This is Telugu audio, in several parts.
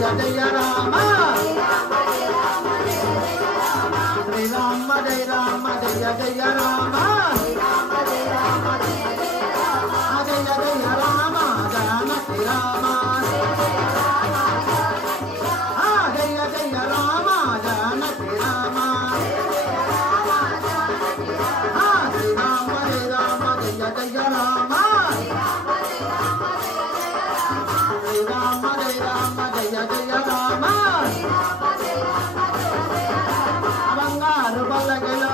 జయ జయ రామ శ్రీరామ జయ రామ జయ జయ రామ జయ జయ రామ జానకి రామ జయ జయ రామ జానకి రామ శ్రీరామ జయ రామ జయ జయ రామ శ్రీరామ జయ రామ జయ జయ రామ బంగారు పల్లకిలో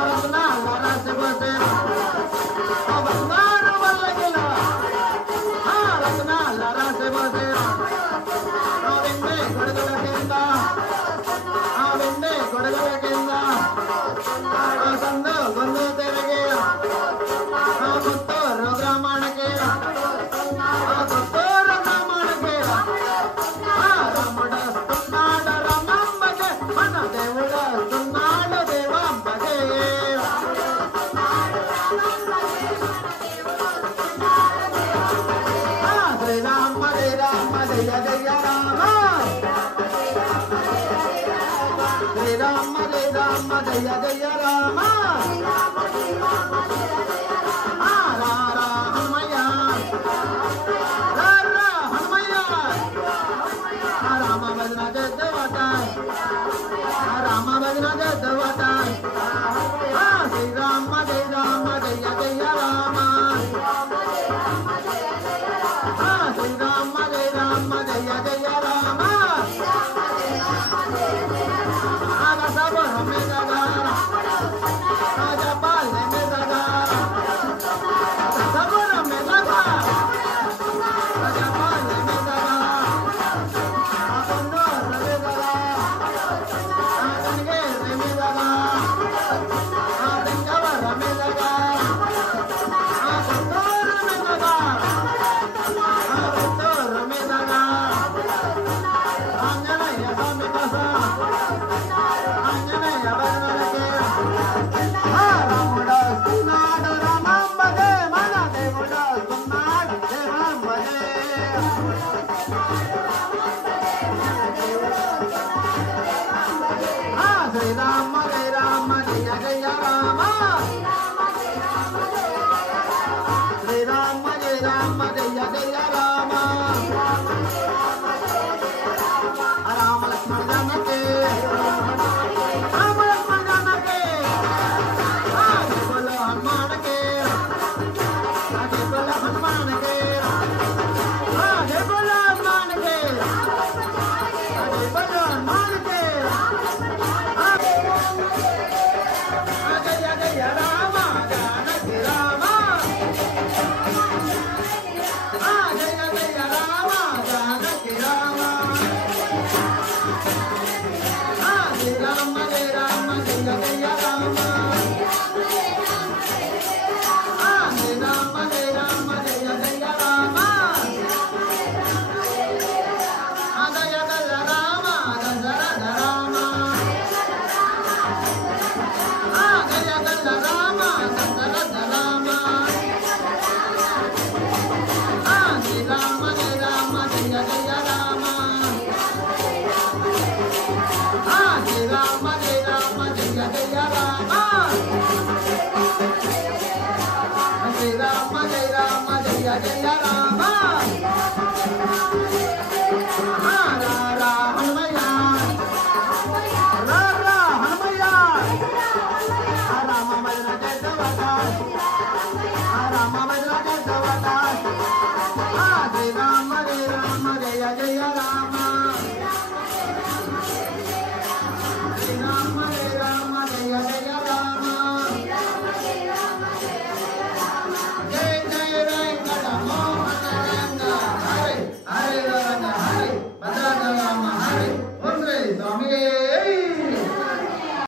రత్నాల రాసిపోతే బంగారు పల్లకిలో రత్నాల రాసిపోతే వెండి గొడుగుల కింద వెండి గొడుగుల కింద సందు గొంతు తిరిగి పుత్తూరు గ్రామానికి పుత్తూరు గ్రామానికి రాముడు వస్తున్నాడు రామమ్మకి మన దేవుడు వస్తున్నాడు దేవాంబకి శ్రీరామ జయ రామ జయ జయ రామ శ్రీరామ జయ రామ జయ జయ రామ హనుమయ్య హనుమయ్య రామ భజన చేద్దావట రామ భజన చేద్దావట శ్రీరామ జయ రామ జయ జయ రామ శ్రీరామ జయ రామ జయ జయ రామ సబరం మీద రాజపాల మీద సబరం మీద రాజపాల మీద పొన్నూరు మీద కనగేరి మీద లింగవర మీద పొన్నూరు మీద పుత్తూరు మీద ఆంజనేయ స్వామి కోసం ఆంజనేయ భజనలకి రాముడు వస్తున్నాడు రామమ్మదే మన దేవుడు వస్తున్నాడు దేవాంబదే శ్రీరామ జయ రామ జయ జయ రామ శ్రీరామ జయ రామ జయ జయ రామ రామ లక్ష్మణ జానకి రామ లక్ష్మణ జానకి బోలో హనుమానకి బోలో హనుమానకి బోలో హనుమానకి బోలో హనుమానకి జయ జయ రామ జానకి రామ జయ జయ రామ జానకి రామ శ్రీరామ జయ రామ జయ జయ రామ శ్రీరామ జయ రామ జయ జయ రామ జయ గల రామ దశరథ రామ జయ గల రామ దశరథ రామ శ్రీరామ జయ రామ జయ జయ రామ శ్రీరామ జయ రామ జయ జయ రామ శ్రీరామ జయ రామ జయ జయ రామ హనుమయ్య హనుమయ్య రామ భజన చేద్దావట రామ భజన చేద్దావట